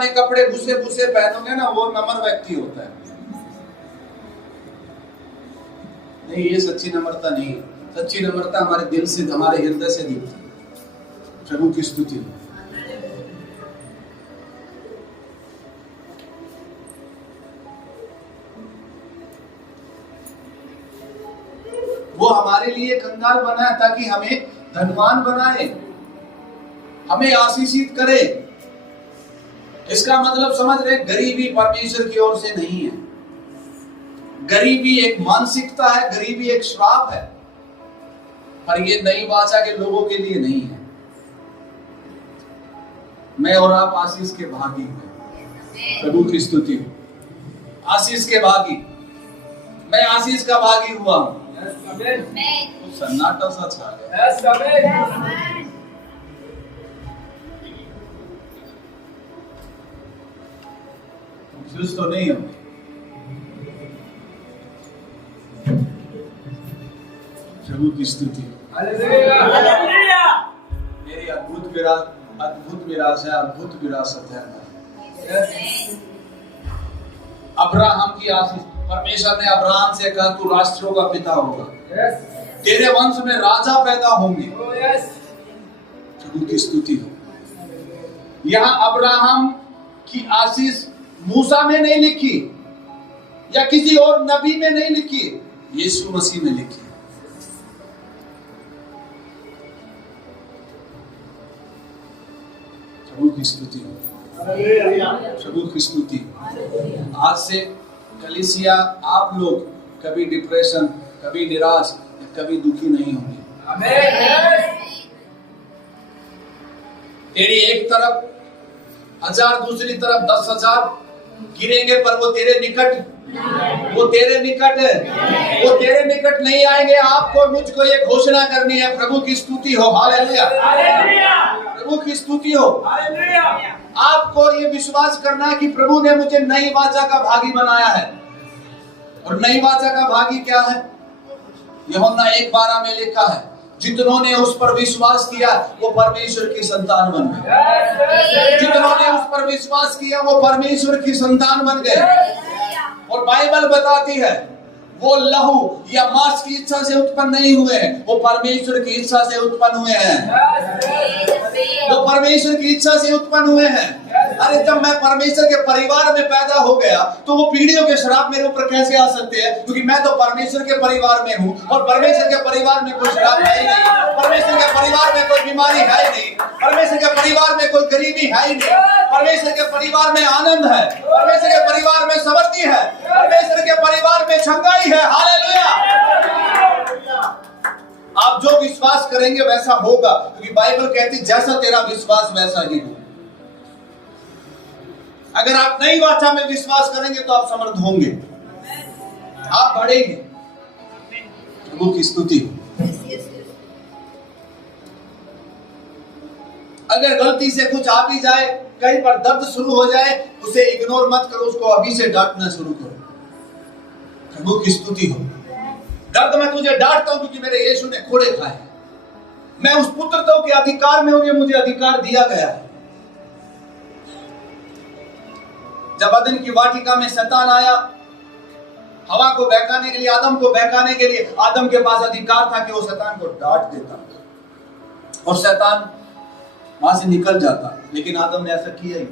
पुराने कपड़े घुसे घुसे पहनोगे ना, वो नम्र व्यक्ति होता है। नहीं, ये सच्ची नम्रता नहीं है। सच्ची नम्रता हमारे दिल से, हमारे हृदय से दिखती है। प्रभु की स्तुति हो। वो हमारे लिए कंगाल बना है ताकि हमें धनवान बनाए, हमें आशीषित करे। इसका मतलब समझ रहे, गरीबी परमेश्वर की ओर से नहीं है। गरीबी एक मानसिकता है, गरीबी एक श्राप है, पर ये नई वाचा के लोगों के लिए नहीं है। मैं और आप आशीष के भागी हैं। प्रभु की स्तुति हो। आशीष के भागी, मैं आशीष का भागी हुआ हूं। सन्नाटा सा छा गया। कंफ्यूज तो नहीं हो? प्रभु की स्तुति। मेरी अद्भुत विरासत है। अब्राहम की आशीष, परमेश्वर ने अब्राहम से कहा तू राष्ट्रों का पिता होगा, तेरे वंश में राजा पैदा होंगे। प्रभु की स्तुति हो। यहाँ अब्राहम की आशीष मूसा में नहीं लिखी या किसी और नबी में नहीं लिखी, यीशु मसीह में लिखी। प्रभु की स्तुति हो। प्रभु की स्तुति। आज से कलीसिया, आप लोग कभी डिप्रेशन, कभी निराश, कभी दुखी नहीं होंगे। तेरी एक तरफ 1000, दूसरी तरफ 10,000 गिरेंगे, पर वो तेरे निकट नहीं आएंगे। आपको मुझको ये घोषणा करनी है। प्रभु की स्तुति हो। हालेलुया। प्रभु की स्तुति हो। आपको ये विश्वास करना है कि प्रभु ने मुझे नई वाचा का भागी बनाया है। और नई वाचा का भागी क्या है? यूहन्ना 1:12 में लिखा है, जिन्होंने उस पर विश्वास किया वो परमेश्वर की संतान बन गए। जिन्होंने उस पर विश्वास किया वो परमेश्वर की संतान बन गए। और बाइबल बताती है वो लहू या मांस की इच्छा से उत्पन्न नहीं हुए हैं, वो परमेश्वर की इच्छा से उत्पन्न हुए हैं। वो परमेश्वर की इच्छा से उत्पन्न हुए हैं। अरे जब मैं परमेश्वर के परिवार में पैदा हो गया तो वो पीढ़ियों के श्राप मेरे ऊपर कैसे आ सकते हैं? क्योंकि मैं तो परमेश्वर के परिवार में हूँ, और परमेश्वर के परिवार में कोई श्राप है ही नहीं। परमेश्वर के परिवार में कोई बीमारी है ही नहीं। परमेश्वर के परिवार में कोई गरीबी है ही नहीं। परमेश्वर के परिवार में आनंद है। परमेश्वर के परिवार में समृद्धि है। परमेश्वर के परिवार में चंगाई है। हालेलुया। आप जो विश्वास करेंगे वैसा होगा, क्योंकि बाइबल कहती है जैसा तेरा विश्वास वैसा ही हो। अगर आप नई वाचा में विश्वास करेंगे तो आप समृद्ध होंगे, आप बढ़ेंगे। प्रभु की स्तुति हो। अगर गलती से कुछ आ भी जाए, कहीं पर दर्द शुरू हो जाए, उसे इग्नोर मत करो, उसको अभी से डांटना शुरू करो। प्रभु की स्तुति हो। दर्द मैं तुझे डांटता हूं क्योंकि मेरे यीशु ने कोड़े खाए। मैं उस पुत्रता के अधिकार में हूं, ये मुझे अधिकार दिया गया है। जब अदन की वाटिका में शैतान आया, हवा को बहकाने के लिए, आदम को बहकाने के लिए, आदम के पास अधिकार था कि वो शैतान को डांट देता और शैतान वहां से निकल जाता, लेकिन आदम ने ऐसा किया ही।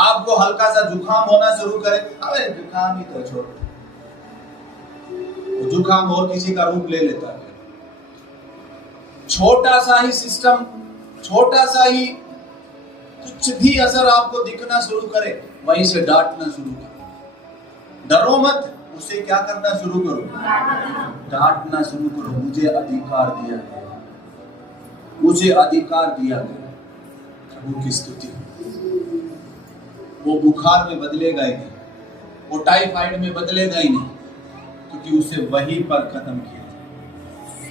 आपको हल्का सा जुकाम होना शुरू करे, अरे जुकाम ही तो छोड़, जुकाम और किसी का रूप ले लेता है। छोटा सा ही सिस्टम, छोटा सा ही कुछ भी असर आपको दिखना शुरू करे, वहीं से डांटना शुरू करो। डरो मत, उसे क्या करना शुरू करो? डांटना शुरू करो। मुझे अधिकार दिया गया, मुझे अधिकार दिया गया। प्रभु की स्तुति। वो बुखार में बदलेगा ही नहीं, वो टाइफाइड में बदलेगा ही नहीं, क्योंकि उसे वहीं पर खत्म किया।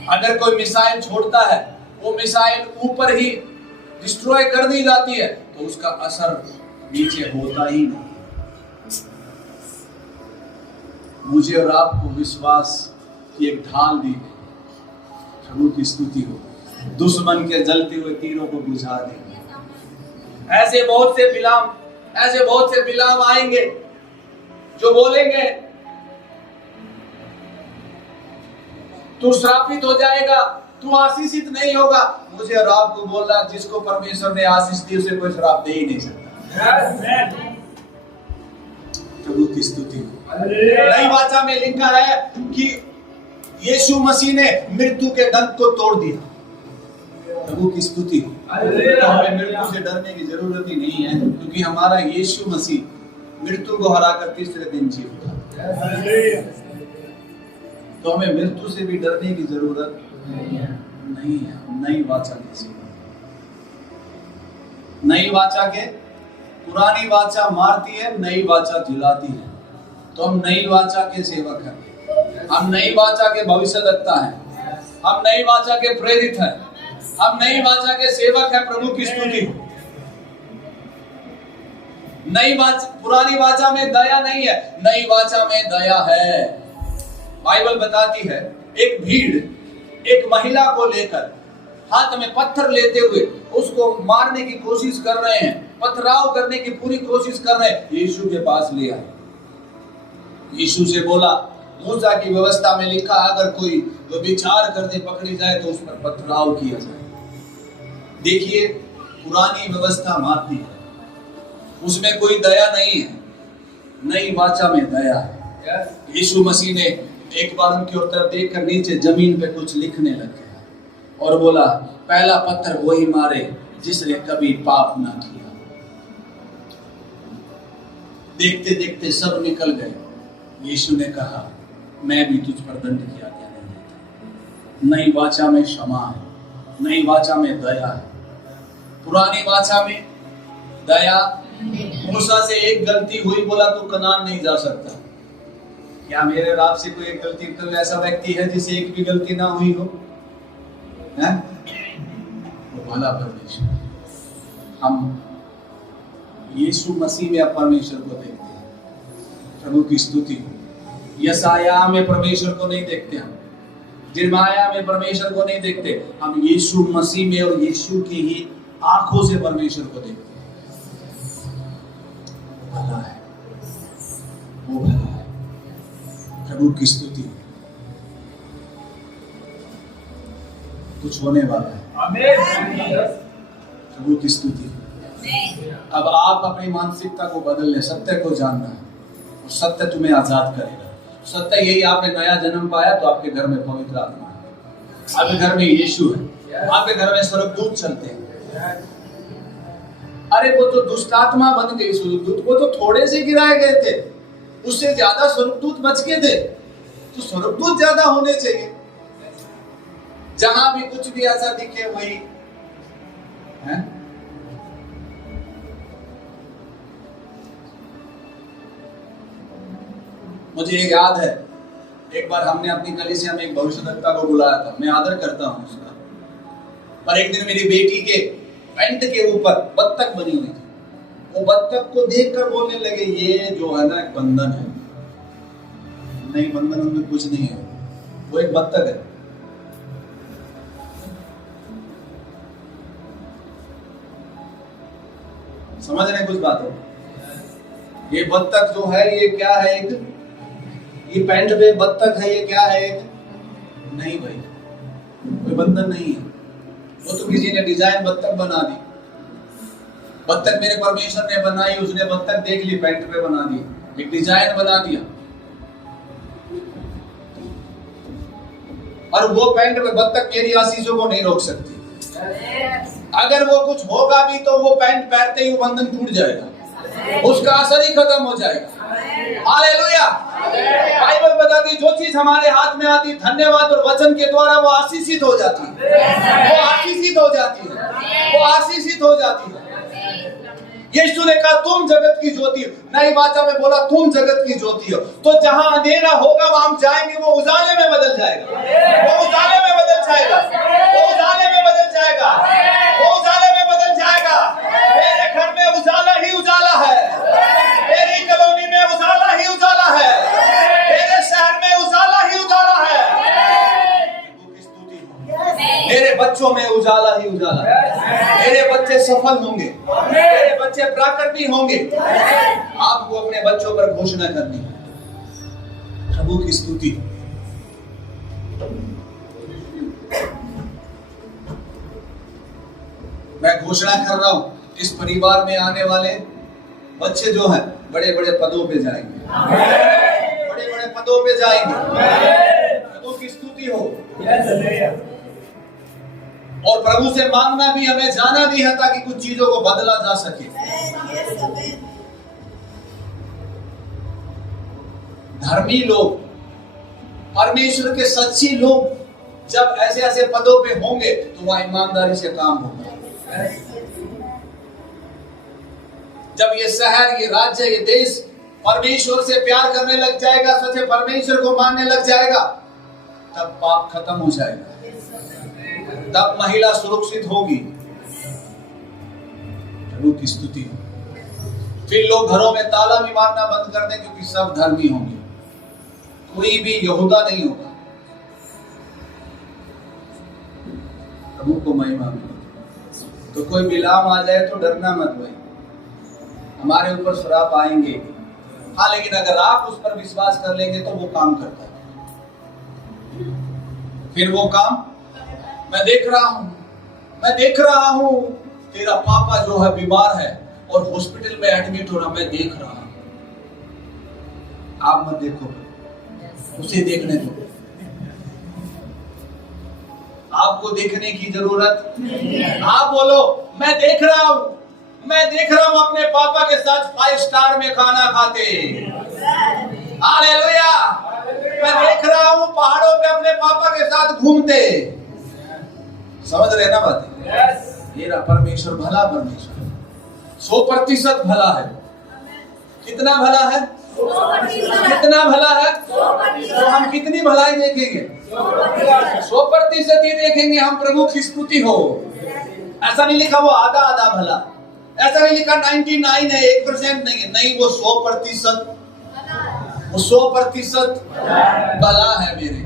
अगर कोई मिसाइल छोड़ता है, वो मिसाइल ऊपर ही डिस्ट्रॉय कर दी जाती है, तो उसका असर नीचे होता ही नहीं। मुझे और आपको विश्वास की एक ढाल दी गई। प्रभु की स्तुति हो। दुश्मन के जलते हुए तीरों को बुझा देंगे। ऐसे बहुत से बिलाम आएंगे जो बोलेंगे तू श्रापित हो जाएगा, तू आशीषित नहीं होगा। मुझे और आपको बोलना, जिसको परमेश्वर ने आशीष दी उसे कोई श्राप दे ही नहीं सकता। प्रभु की स्तुति। नई वाचा में लिखा है कि यीशु मसीह ने मृत्यु के डंक को तोड़ दिया। प्रभु की स्तुति। तो हमें मृत्यु से डरने की जरूरत ही नहीं है, क्योंकि हमारा यीशु मसीह मृत्यु को हराकर तीसरे दिन जी उठा। तो हमें मृत्यु से भी डरने की जरूरत नहीं है। नई वाचा की सेवा, नई वाचा के पुरानी वाचा मारती है, नई वाचा जिलाती है। तो हम नई वाचा के सेवक हैं, हम नई वाचा के भविष्यद्वक्ता हैं, हम नई वाचा के प्रेरित हैं, हम नई वाचा के सेवक हैं। प्रभु की स्तुति। नई वाचा, पुरानी वाचा में दया नहीं है, नई वाचा में दया है। बाइबल बताती है एक भीड़ एक महिला को लेकर हाथ में पत्थर लेते हुए उसको मारने की कोशिश कर रहे हैं, पथराव करने की पूरी कोशिश कर रहे हैं। यीशु के पास ले आए। यीशु से बोला, मूसा की व्यवस्था में लिखा अगर कोई व्यभिचार करते पकड़ी जाए तो उस पर पथराव किया जाए। देखिए, पुरानी व्यवस्था मारती है, उसमें कोई दया नहीं है। नई वाचा में दया है। यीशु मसीह ने एक बार उनकी ओर तरफ देखकर नीचे जमीन पे कुछ लिखने लगे और बोला, पहला पत्थर वही मारे जिसने कभी पाप ना किया। देखते देखते सब निकल गए। यीशु ने कहा, मैं भी तुझ पर दंड की आज्ञा नहीं देता। नई वाचा में क्षमा है, नई वाचा में दया है। पुरानी वाचा में दया, मूसा से एक गलती हुई, बोला तू कनान नहीं जा सकता। क्या मेरे और आपसे कोई एक गलती, तो ऐसा व्यक्ति है जिसे एक भी गलती ना हुई हो? है वो भला परमेश्वर। हम यीशु मसीह में परमेश्वर को देखते हैं। प्रभु की स्तुति। यशाया में परमेश्वर को नहीं देखते, हम यिर्मयाह में परमेश्वर को नहीं देखते, हम यीशु मसीह में और यीशु की ही आंखों से परमेश्वर को देखते हैं। भला है, वो भला है। प्रभु की स्तुति। कुछ होने वाला है। आमीन। प्रभु की स्तुति। अब आप अपनी मानसिकता को बदल ले, सत्य को जानना है और सत्य तुम्हें आजाद करेगा। सत्य यही, आपने नया जन्म पाया तो आपके घर में पवित्र आत्मा है, आपके घर में यीशु है, आपके घर में स्वर्गदूत चलते हैं। अरे वो तो दुष्ट आत्मा बन गई स्वर्गदूत, वो तो थोड़े से गिराए गए थे, उससे ज्यादा स्वर्गदूत बच के थे। तो स्वर्गदूत ज्यादा होने चाहिए। जहां भी कुछ भी ऐसा दिखे वही है। मुझे एक याद है, एक बार हमने अपनी कलीसिया में एक भविष्यद्वक्ता को बुलाया था। मैं आदर करता हूं उसका, पर एक दिन मेरी बेटी के पैंट के ऊपर बत्तख बनी हुई थी। वो बत्तख को देखकर बोलने लगे, ये जो है ना एक बंधन है। नहीं, बंधन उनमें कुछ नहीं है, वो एक बत्तख है। समझ रहे कुछ बात हो? ये बत्तख जो है ये क्या है? एक ये पैंट पे बत्तख है, ये क्या है? एक नहीं भाई, कोई बंधन नहीं है। वो तो किसी ने डिजाइन बत्तख बना दी। बत्तख मेरे परमेश्वर ने बनाई, उसने बत्तख देख ली, पैंट पे बना दी, एक डिजाइन बना दिया। और वो पैंट पे बत्तख मेरी आशीषों को नहीं रोक सकती। अगर वो कुछ होगा भी तो वो पैंट पहनते ही वो बंधन टूट जाएगा, उसका असर ही खत्म हो जाएगा। हालेलुया। बाइबल बताती जो चीज हमारे हाथ में आती, धन्यवाद और वचन के द्वारा वो आशीषित हो जाती है, वो आशीषित हो जाती है, वो आशीषित हो जाती है। यीशु ने कहा तुम जगत की ज्योति हो। नई वाचा में बोला तुम जगत की ज्योति हो। तो जहां अंधेरा होगा वहां हम जाएंगे, वो उजाले में बदल जाएगा, वो उजाले में बदल जाएगा, वो उजाले में बदल जाएगा, वो उजाले में बदल जाएगा। मेरे घर में उजाला ही उजाला है, मेरी कॉलोनी में उजाला ही उजाला है, मेरे शहर में उजाला ही उजाला है। प्रभु की स्तुति हो। मेरे बच्चों में उजाला ही उजाला है। मेरे बच्चे सफल होंगे, मेरे बच्चे प्राकर्मी होंगे। आपको अपने बच्चों पर घोषणा करनी है। प्रभु की स्तुति। मैं घोषणा कर रहा हूं, इस परिवार में आने वाले बच्चे जो हैं बड़े बड़े पदों पे जाएंगे, बड़े बड़े पदों पे जाएंगे। प्रभु की स्तुति हो। और प्रभु से मांगना भी, हमें जाना भी है ताकि कुछ चीजों को बदला जा सके। धर्मी लोग, परमेश्वर के सच्ची लोग जब ऐसे ऐसे पदों पे होंगे तो वहां ईमानदारी से काम होगा। जब ये शहर, ये राज्य, ये देश परमेश्वर से प्यार करने लग जाएगा, सच्चे परमेश्वर को मानने लग जाएगा, तब पाप खत्म हो जाएगा, तब महिला सुरक्षित होगी। प्रभु की स्तुति। फिर लोग घरों में ताला भी मारना बंद कर दें, क्योंकि सब धर्मी होंगे, कोई भी यहूदा नहीं होगा। प्रभु को महिमा मिले। तो कोई बिलाम आ जाए तो डरना मत भाई, हमारे ऊपर श्राप आएंगे। हाँ, लेकिन अगर आप उस पर विश्वास कर लेंगे तो वो काम करता है। फिर वो काम, मैं देख रहा हूं तेरा पापा जो है बीमार है और हॉस्पिटल में एडमिट हो रहा, मैं देख रहा हूं। आप मत देखो, उसे देखने दो। आपको देखने की जरूरत नहीं। आप बोलो, मैं देख रहा हूं अपने पापा के साथ 5 स्टार में खाना खाते। हालेलुया। मैं देख रहा हूं पहाड़ों पे अपने पापा के साथ घूमते। समझ रहे ना बात? मेरा परमेश्वर भला परमेश्वर 100% भला है। कितना भला है? कितना भला है? तो हम कितनी भलाई देखेंगे? 100% ही देखेंगे हम। प्रभु की स्तुति हो। ऐसा नहीं लिखा वो आधा आधा भला, ऐसा नहीं लिखा 99 है, 1% नहीं है, नहीं, वो 100%, वो 100% भला है मेरे।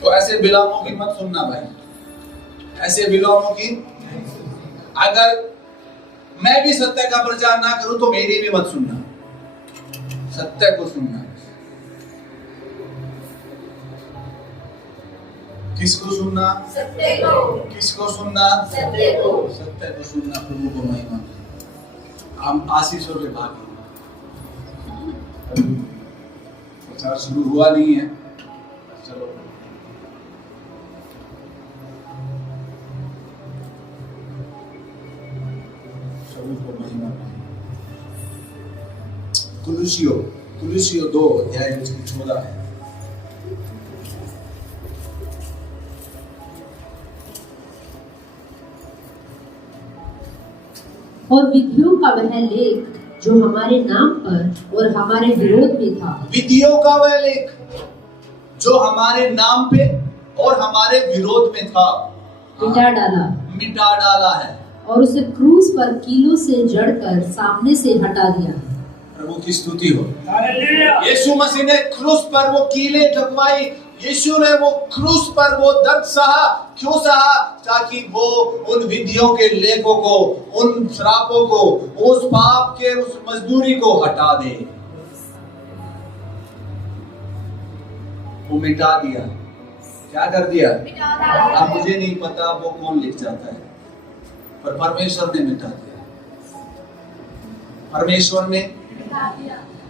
तो ऐसे बिलामों की मत सुनना भाई, ऐसे बिलामों की। अगर मैं भी सत्य का प्रचार ना करूं तो मेरी भी मत सुनना, सत्य को सुनना। किसको सुनना? सत्य को। किसको सुनना? सत्य को। सत्य को सुनना। प्रभु को महिमा। हम आशीषों के भागी। प्रचार शुरू हुआ नहीं है, चलो। प्रभु को महिमा। कुलुसियों 2 अध्याय उसकी 14 है। और विधियों का वह लेख जो हमारे नाम पर और हमारे विरोध में था। विधियों का वह लेख जो हमारे नाम पे और हमारे विरोध में था, मिटा डाला है। और उसे क्रूस पर कीलों से जड़कर सामने से हटा दिया। प्रभु की स्तुति हो। यीशु मसीह ने क्रूस पर वो कीलें ठकवाई। यीशु ने वो क्रूस पर वो दर्द सहा। क्यों सहा? ताकि वो उन विधियों के लेखों को, उन श्रापों को, उस पाप के उस मजदूरी को हटा दे। वो मिटा दिया। क्या कर दिया? अब मुझे नहीं पता वो कौन लिख जाता है, पर परमेश्वर ने मिटा दिया। परमेश्वर ने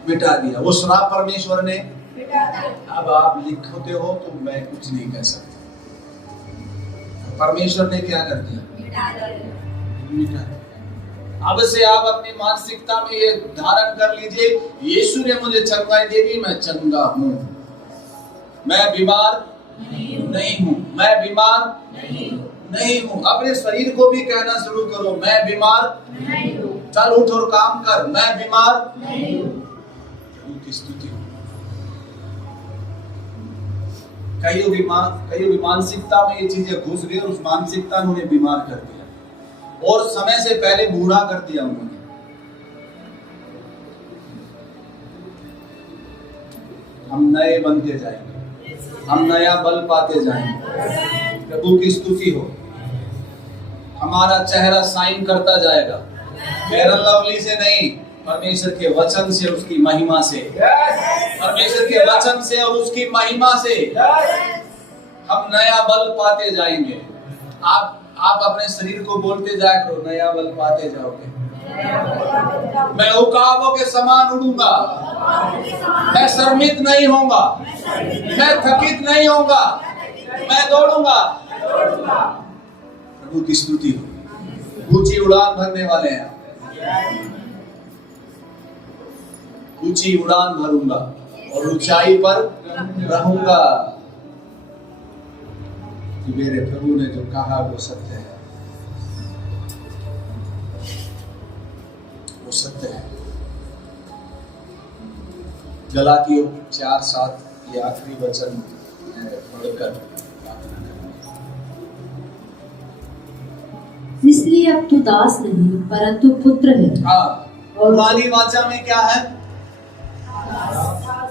मिटा दिया। वो श्राप परमेश्वर ने। अब आप लिखते हो तो मैं कुछ नहीं कह सकता। परमेश्वर ने क्या कर दिया? मिटा दिया। अब से आप अपनी मानसिकता में ये धारण कर लीजिए, यीशु ने मुझे चंगाई दे दी, मैं चंगा हूं। मैं बीमार नहीं हूं। मैं बीमार नहीं हूं। अपने शरीर को भी कहना शुरू करो, मैं बीमार नहीं हूं। चल उठ और काम कर, मैं बीमार नहीं हूं। प्रभु की स्तुति। कईयों की मानसिकता में ये चीजें घुस गई और उस मानसिकता ने उन्हें बीमार कर दिया और समय से पहले बूढ़ा कर दिया उन्होंने। हम नए बनते जाएंगे, हम नया बल पाते जाएंगे। प्रभु की स्तुति हो। हमारा चेहरा साइन करता जाएगा, फेयर एंड लवली से नहीं, परमेश्वर के वचन से, उसकी महिमा से, परमेश्वर के वचन से और उसकी महिमा से हम नया बल पाते जाएंगे। आप अपने शरीर को बोलते जाया करो, नया बल पाते जाओगे। मैं उकाबों के समान उड़ूंगा, मैं शर्मित नहीं होऊंगा, मैं थकित नहीं होऊंगा, मैं दौड़ूंगा। प्रभु की स्तुति हो। ऊंची उड़ान भरने वाले हैं, ऊंची उड़ान भरूंगा और ऊंचाई पर रहूंगा। कि मेरे प्रभु ने जो कहा वो सत्य है, वो सत्य है। गलातियों 4:7 ये आखिरी वचन पढ़कर इसलिए अब तू दास नहीं परंतु पुत्र है। हाँ, और पुरानी वाचा में क्या है?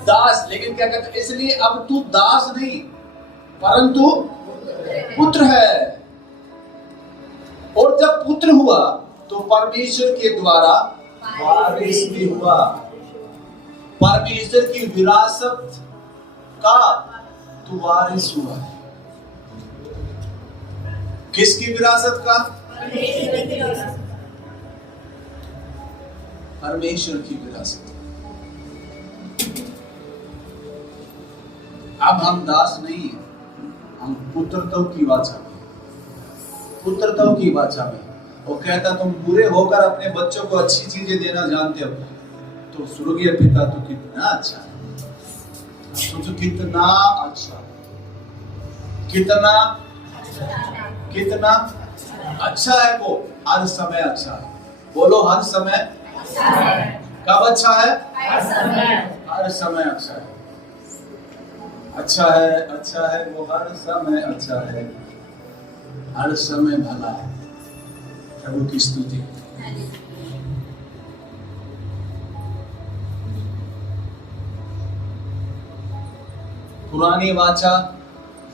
दास। लेकिन क्या कहते हैं? इसलिए अब तू दास नहीं परंतु पुत्र है। और जब पुत्र हुआ तो परमेश्वर के द्वारा वारिस भी हुआ। परमेश्वर की विरासत का तू वारिस हुआ। किसकी विरासत का? परमेश्वर की विरासत। अब हम दास नहीं हैं, हम पुत्रत्व की वाचा में, पुत्रत्व की वाचा में। वो कहता तुम बुरे होकर अपने बच्चों को अच्छी चीजें देना जानते हो तो स्वर्गीय पिता तो कितना अच्छा है। तो कितना अच्छा, कितना कितना अच्छा है वो। हर समय अच्छा है। बोलो हर समय। कब अच्छा है? हर समय अच्छा है। अच्छा है, अच्छा है वो, हर समय अच्छा है, हर समय भला है। प्रभु की स्तुति। पुरानी वाचा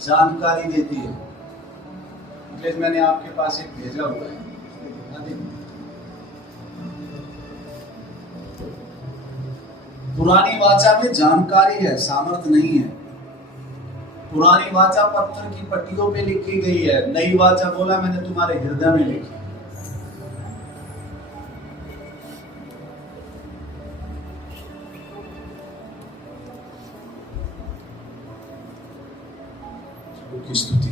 जानकारी देती है। इसलिए मैंने आपके पास एक भेजा हुआ है। पुरानी वाचा में जानकारी है, सामर्थ नहीं है। पुरानी वाचा पत्थर की पट्टियों पे लिखी गई है, नई वाचा बोला मैंने तुम्हारे हृदय में लिखी। प्रभु की स्तुति।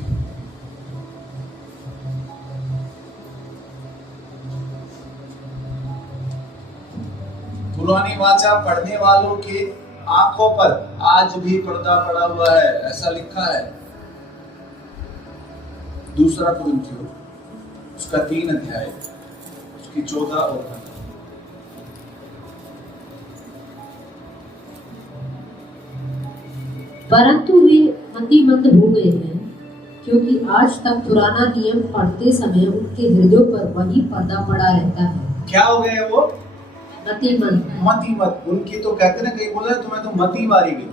पुरानी वाचा पढ़ने वालों की आंखों पर आज भी पर्दा पड़ा हुआ है, ऐसा लिखा है। दूसरा कुरिन्थियों उसका 3 अध्याय उसकी 14 और 15। परंतु वे मतिमंद हो गए हैं, क्योंकि आज तक पुराना नियम पढ़ते समय उनके हृदयों पर वही पर्दा पड़ा रहता है। क्या हो गए वो? मतिमंद। उनकी तो कहते ना, कहीं बोला तुम्हें तो मती मारी गई।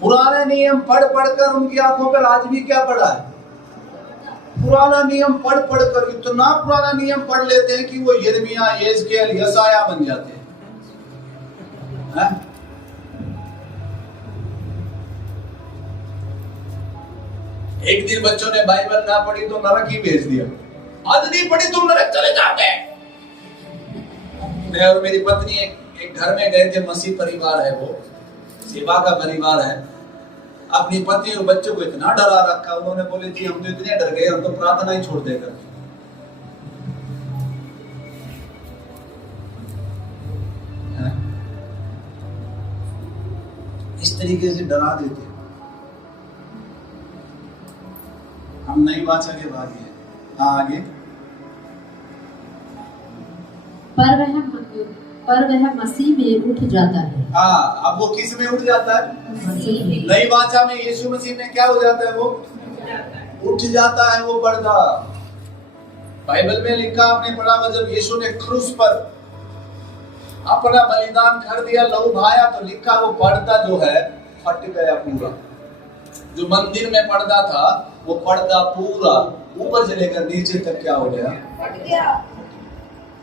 पुराने नियम पढ़ पढ़कर उनकी आंखों पर आज भी क्या पड़ा है? पुराना नियम पढ़ पढ़कर इतना पुराना नियम पढ़ लेते हैं कि वो यिर्मयाह, यहेजकेल, यशायाह बन जाते हैं। एक दिन बच्चों ने बाइबल ना पढ़ी तो नरक ही भेज दिया। आज नहीं पढ़ी तुम नरक चले जाओगे। मैं और मेरी पत्नी एक घर में गए थे। मसीह परिवार है, वो सेवा का परिवार है। अपनी पत्नी और बच्चों को इतना डरा रखा, उन्होंने बोले जी हम तो इतने डर गए, हम तो प्रार्थना ही छोड़ देकर। इस तरीके से डरा देते। हम नई वाचा के भागी हैं। हाँ आगे। पर वह मसीह में उठ जाता है। हाँ, अब वो किस में उठ जाता है? मसीह में। नई वाचा में यीशु मसीह में क्या हो जाता है? वो उठ जाता है वो पर्दा। बाइबल में लिखा, आपने पढ़ा हुआ, जब यीशु ने क्रूस पर अपना बलिदान कर दिया, लहू बहाया, तो लिखा वो पर्दा जो है फट गया पूरा। जो मंदिर में पर्दा था वो पर्दा पूरा ऊपर से लेकर नीचे तक क्या हो गया?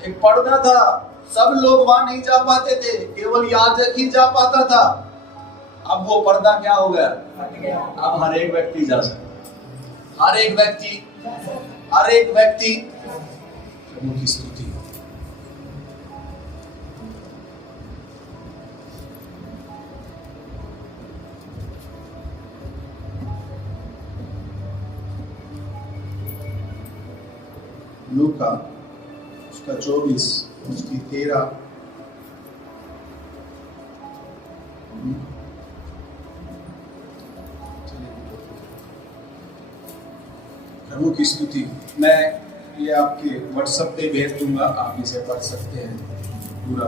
एक पर्दा था, सब लोग वहां नहीं जा पाते थे, केवल याजक ही जा पाता था। अब वो पर्दा क्या हो गया? अब हर एक व्यक्ति जा सकता, हर एक व्यक्ति। प्रभु की स्तुति। लूका उसका 24 उसकी 13। प्रभु की स्तुति। मैं ये आपके व्हाट्सएप पे भेज दूंगा, आप इसे पढ़ सकते हैं पूरा।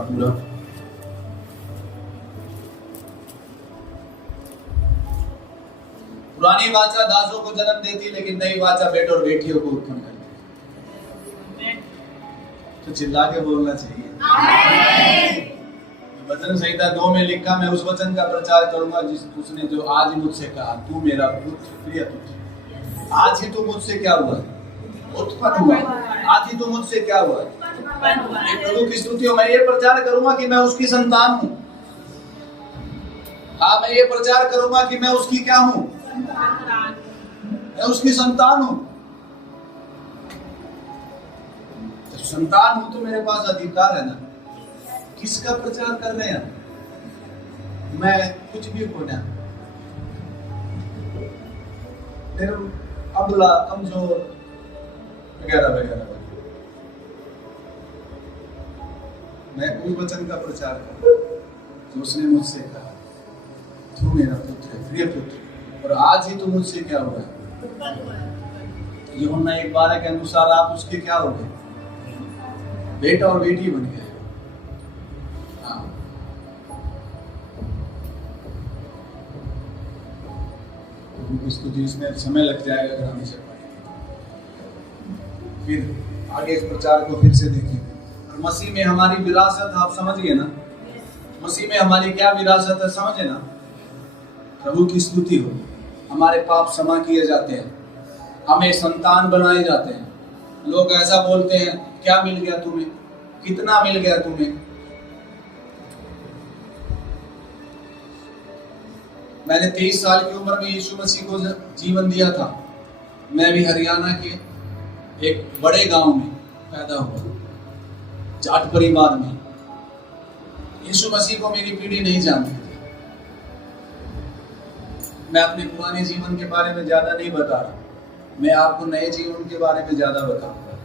पुरानी वाचा दासों को जन्म देती, लेकिन नई वाचा बेटों और बेटियों को उत्पन्न करती। तो चिल्ला के बोलना चाहिए। वचन संहिता 2 में लिखा, मैं उस वचन का प्रचार करूंगा जिस उसने जो आज ही मुझसे कहा, तू मेरा पुत्र प्रिय पुत्र। आज ही तू मुझसे क्या हुआ? उत्पन्न हुआ। आज ही तू मुझसे क्या हुआ? प्रभु की स्तुति हो। मैं ये प्रचार करूंगा कि मैं उसकी संतान हूँ। हाँ, मैं ये प्रचार करूंगा कि मैं उसकी क्या हूँ? मैं उसकी संतान हूँ। तो संतान हूँ तो मेरे पास अधिकार है ना। किसका प्रचार कर रहे हैं? मैं कुछ भी होना, अबला, कमजोर वगैरह वगैरह। मैं उस वचन का प्रचार कर जो उसने मुझसे कहा, तू मेरा पुत्र है, प्रिय पुत्र, और आज ही तू मुझसे क्या हुआ? यूहन्ना 1:12 के अनुसार आप उसके क्या हो गए? बेटा और बेटी बन गए। हाँ, स्तुति। इसमें समय लग जाएगा अगर हम इसे पढ़ें। फिर आगे इस प्रचार को फिर से देखिए। और मसीह में हमारी विरासत, आप समझिए ना, मसीह में हमारी क्या विरासत है, समझे ना। प्रभु की स्तुति हो। हमारे पाप क्षमा किए जाते हैं, हमें संतान बनाए जाते हैं। लोग ऐसा बोलते हैं, क्या मिल गया तुम्हें, कितना मिल गया तुम्हें। मैंने 23 साल की उम्र में यीशु मसीह को जीवन दिया था। मैं भी हरियाणा के एक बड़े गांव में पैदा हुआ, जाट परिवार में। यीशु मसीह को मेरी पीढ़ी नहीं जानती थी। मैं अपने पुराने जीवन के बारे में ज्यादा नहीं बता रहा, मैं आपको नए जीवन के बारे में ज्यादा बताऊंगा,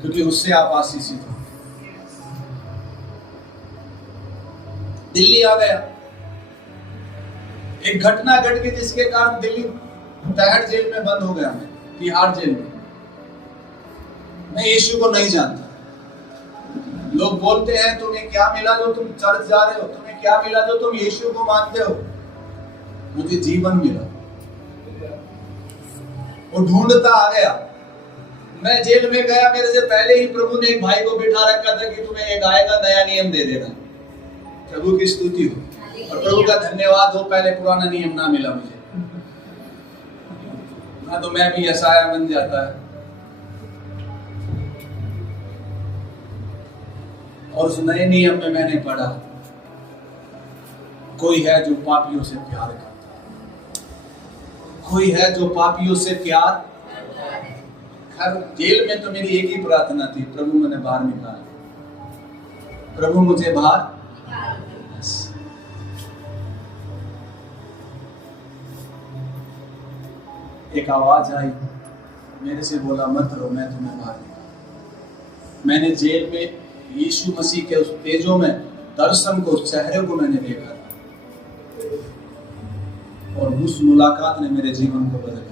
क्योंकि उससे आप आशीषित हो। दिल्ली आ गया, एक घटना घट गई जिसके कारण दिल्ली तिहाड़ जेल में बंद हो गया। मैं तिहाड़ जेल में, मैं यीशु को नहीं जानता। लोग बोलते हैं, तुम्हें क्या मिला जो तुम चर्च जा रहे हो, तुम्हें क्या मिला जो तुम यीशु को मानते हो। मुझे जीवन मिला, वो ढूंढता आ गया। मैं जेल में गया, मेरे से पहले ही प्रभु ने एक भाई को बिठा रखा था कि तुम्हें एक आएगा नया नियम दे देना। प्रभु की स्तुति हो और प्रभु का धन्यवाद हो। पहले पुराना नियम ना मिला मुझे, ना तो मैं भी यशाया बन जाता है। और उस नए नियम में मैंने पढ़ा, कोई है जो पापियों से प्यार करता है, कोई है जो पापियों से प्यार। खैर, जेल में तो मेरी एक ही प्रार्थना थी, प्रभु मैंने बाहर निकाला, प्रभु मुझे बाहर। एक आवाज आई, मेरे से बोला, मत रो, मैं तुम्हें बाहर निकाला। मैंने जेल में यीशु मसीह के उस तेजों में दर्शन को, चेहरे को मैंने देखा और उस मुलाकात ने मेरे जीवन को बदल दिया।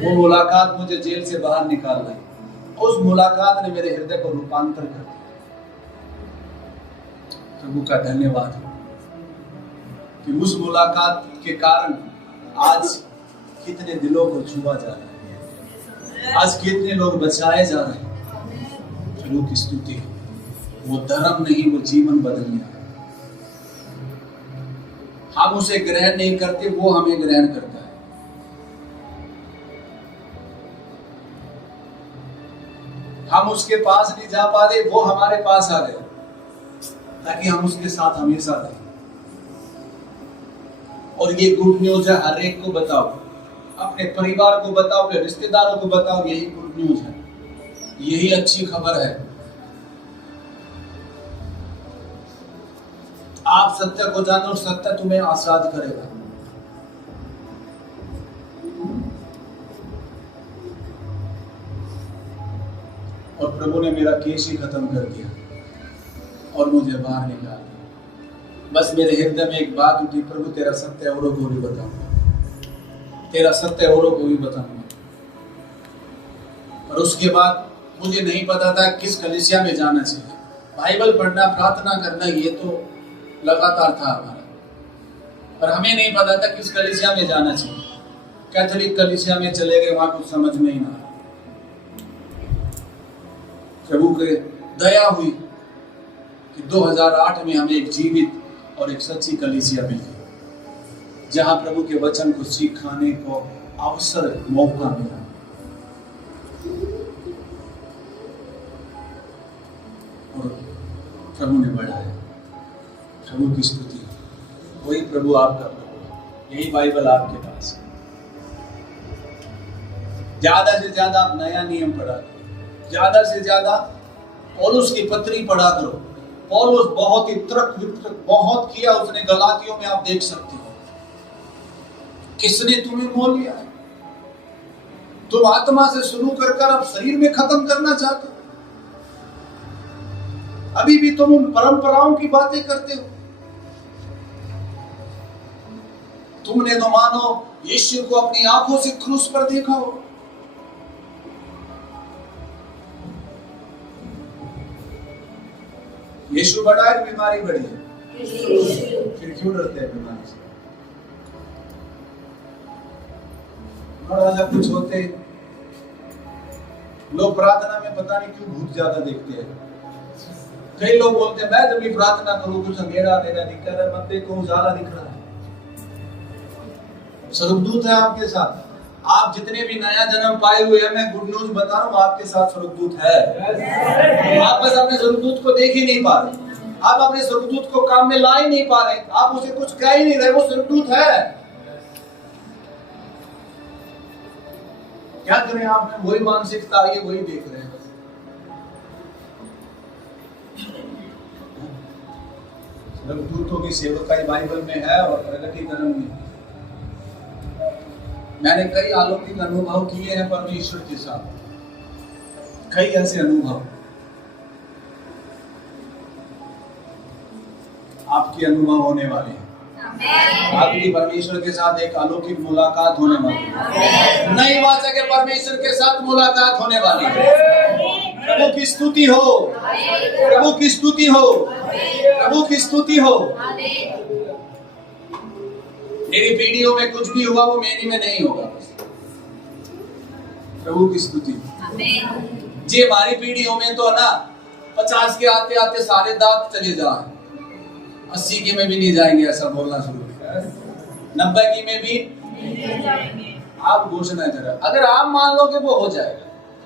वो मुलाकात मुझे जेल से बाहर निकाल लाई। उस मुलाकात ने मेरे हृदय को रूपांतर कर दिया। प्रभु का धन्यवाद कि उस मुलाकात के कारण आज कितने दिलों को छुआ जा रहा है, आज कितने लोग बचाए जा रहे हैं। प्रभु की स्तुति। वो धर्म नहीं, वो जीवन बदल गया। हम उसे ग्रहण नहीं करते, वो हमें ग्रहण करता है। हम उसके पास नहीं जा पा रहे, वो हमारे पास आ गए ताकि हम उसके साथ हमेशा रहें। और ये गुड न्यूज है, हर एक को बताओ, अपने परिवार को बताओ, अपने रिश्तेदारों को बताओ, यही गुड न्यूज है, यही अच्छी खबर है। आप सत्य को जानो, सत्य तुम्हें आजाद करेगा। और प्रभु ने मेरा केस ही खत्म कर दिया और मुझे बाहर निकाल दिया। बस मेरे हृदय में एक बात उठी, प्रभु तेरा सत्य औरों को भी बताऊंगा, तेरा सत्य औरों को भी बताऊंगा। और उसके बाद मुझे नहीं पता था किस कलीसिया में जाना चाहिए। बाइबल पढ़ना, प्रार्थना करना, ये तो लगातार था हमारा, पर हमें नहीं पता था किस कलीसिया में जाना चाहिए। कैथोलिक कलीसिया में चले गए, वहां कुछ समझ में ही ना आया। प्रभु के दया हुई कि 2008 में हमें एक जीवित और एक सच्ची कलीसिया मिली, जहां प्रभु के वचन को सीखने को अवसर, मौका मिला। और प्रभु ने बढ़ाया। प्रभु की स्तुति। वही प्रभु आपका प्रभु, यही बाइबल आपके पास है। ज्यादा से ज्यादा आप नया नियम पढ़ा करो, ज्यादा से ज्यादा पौलुस की पत्री पढ़ा करो। पौलुस बहुत ही तर्क वितर्क बहुत किया उसने, गलातियों में आप देख सकते हो। किसने तुम्हें मोल लिया? तुम आत्मा से शुरू कर अब शरीर में खत्म करना चाहते हो। अभी भी तुम उन परंपराओं की बातें करते हो। तुमने तो मानो यीशु को अपनी आंखों से क्रूस पर देखा हो। यीशु बड़ा है, बीमारी बड़ी है, फिर क्यों डरते हैं बीमारी से? और कुछ होते लोग प्रार्थना में पता नहीं क्यों भूत ज्यादा देखते हैं। कई लोग बोलते हैं मैं जब भी प्रार्थना करूं कुछ अंधेरा अंधेरा दिख रहा है, मत देखो उजाला दिख रहा है। स्वर्गदूत है आपके साथ। आप जितने भी नया जन्म पाए हुए हैं, मैं गुड न्यूज बता रहा हूं, आपके साथ स्वर्गदूत है। आप बस अपने स्वर्गदूत को देख ही नहीं पा रहे, आप अपने स्वर्गदूत को काम में ला ही नहीं पा रहे, आप उसे कुछ कह ही नहीं रहे, वो स्वर्गदूत है। क्या करें, आपने वही मानसिकता आई है, वही देख रहे हैं। स्वर्गदूतों की सेवकाई बाइबल में है और प्रकटीकरण में। मैंने कई अलौकिक अनुभव किए हैं परमेश्वर के साथ, कई ऐसे अनुभव आपके अनुभव होने वाले हैं। आपकी परमेश्वर के साथ एक अलौकिक मुलाकात होने वाली है। नई वाचा के परमेश्वर के साथ मुलाकात होने वाली है। प्रभु की स्तुति हो, प्रभु की स्तुति हो, प्रभु की स्तुति हो। मेरी पीढ़ियों में कुछ भी हुआ वो मेरी में नहीं होगा। प्रभु की स्तुति। जी हमारी पीढ़ियों में तो ना 50 के आते आते सारे दांत चले जाए, 80 की में भी नहीं जाएंगे, ऐसा बोलना शुरू किया, 90 की में भी। आप घोषणा करें, अगर आप मान लो कि वो हो जाएगा,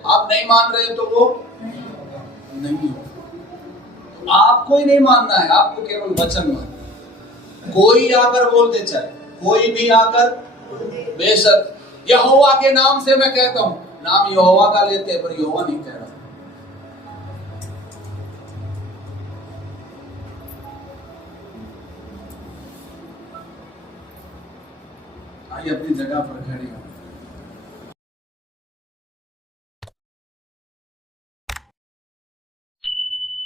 आप नहीं मान रहे तो वो नहीं हो। आपको ही नहीं मानना है, आपको केवल वचन मानना। कोई आकर बोल दे, चाहे कोई भी आकर, बेशक यहोवा के नाम से मैं कहता हूं, नाम यहोवा का लेते हैं पर यहोवा नहीं कह रहा। आइए अपनी जगह पर खड़े हो।